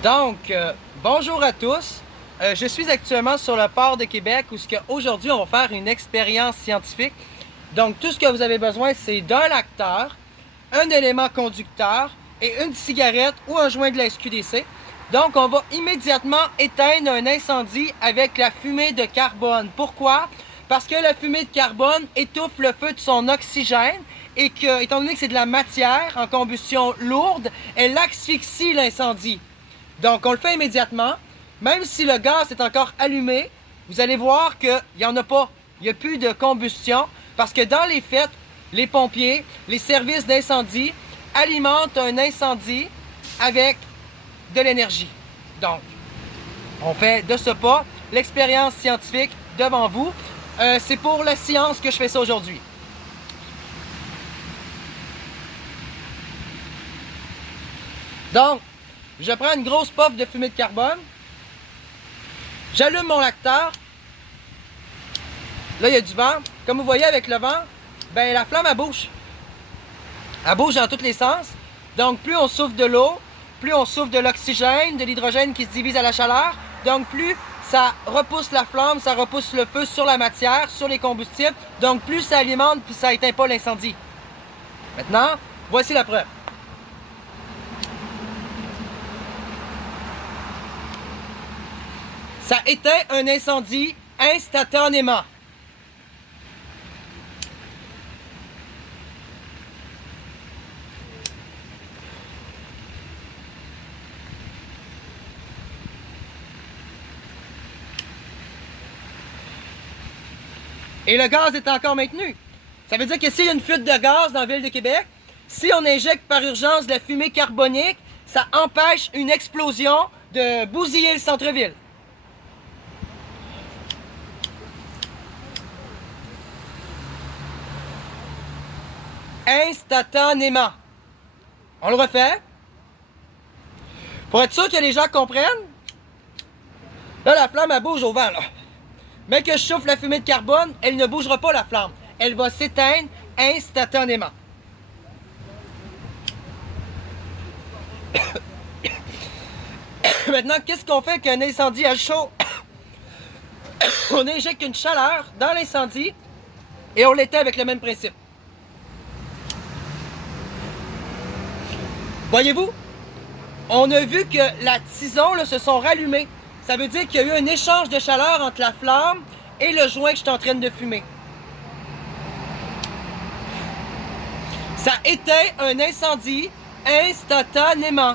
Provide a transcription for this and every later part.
Donc, bonjour à tous. Je suis actuellement sur le port de Québec où aujourd'hui on va faire une expérience scientifique. Donc, tout ce que vous avez besoin, c'est d'un lacteur, un élément conducteur et une cigarette ou un joint de la SQDC. Donc, on va immédiatement éteindre un incendie avec la fumée de carbone. Pourquoi? Parce que la fumée de carbone étouffe le feu de son oxygène et que, étant donné que c'est de la matière en combustion lourde, elle asphyxie l'incendie. Donc, on le fait immédiatement. Même si le gaz est encore allumé, vous allez voir qu'il n'y en a pas. Il n'y a plus de combustion parce que dans les faits, les pompiers, les services d'incendie alimentent un incendie avec de l'énergie. Donc, on fait de ce pas l'expérience scientifique devant vous. C'est pour la science que je fais ça aujourd'hui. Donc, je prends une grosse puff de fumée de carbone. J'allume mon lacteur. Là, il y a du vent. Comme vous voyez avec le vent, ben, la flamme, elle bouge. Elle bouge dans tous les sens. Donc, plus on souffle de l'eau, plus on souffle de l'oxygène, de l'hydrogène qui se divise à la chaleur. Donc, plus ça repousse la flamme, ça repousse le feu sur la matière, sur les combustibles. Donc, plus ça alimente, plus ça éteint pas l'incendie. Maintenant, voici la preuve. Ça éteint un incendie instantanément. Et le gaz est encore maintenu. Ça veut dire que s'il y a une fuite de gaz dans la ville de Québec, si on injecte par urgence de la fumée carbonique, ça empêche une explosion de bousiller le centre-ville. Instantanément. On le refait. Pour être sûr que les gens comprennent, là, la flamme, elle bouge au vent, là. Mais que je chauffe la fumée de carbone, elle ne bougera pas, la flamme. Elle va s'éteindre instantanément. Maintenant, qu'est-ce qu'on fait qu'un incendie à chaud? On injecte une chaleur dans l'incendie et on l'éteint avec le même principe. Voyez-vous? On a vu que la tison là, se sont rallumées. Ça veut dire qu'il y a eu un échange de chaleur entre la flamme et le joint que je suis en train de fumer. Ça éteint un incendie instantanément.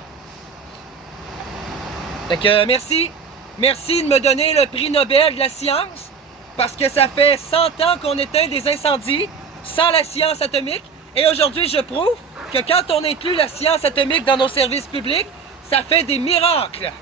Fait que merci. Merci de me donner le prix Nobel de la science parce que ça fait 100 ans qu'on éteint des incendies sans la science atomique. Et aujourd'hui, je prouve que quand on inclut la science atomique dans nos services publics, ça fait des miracles.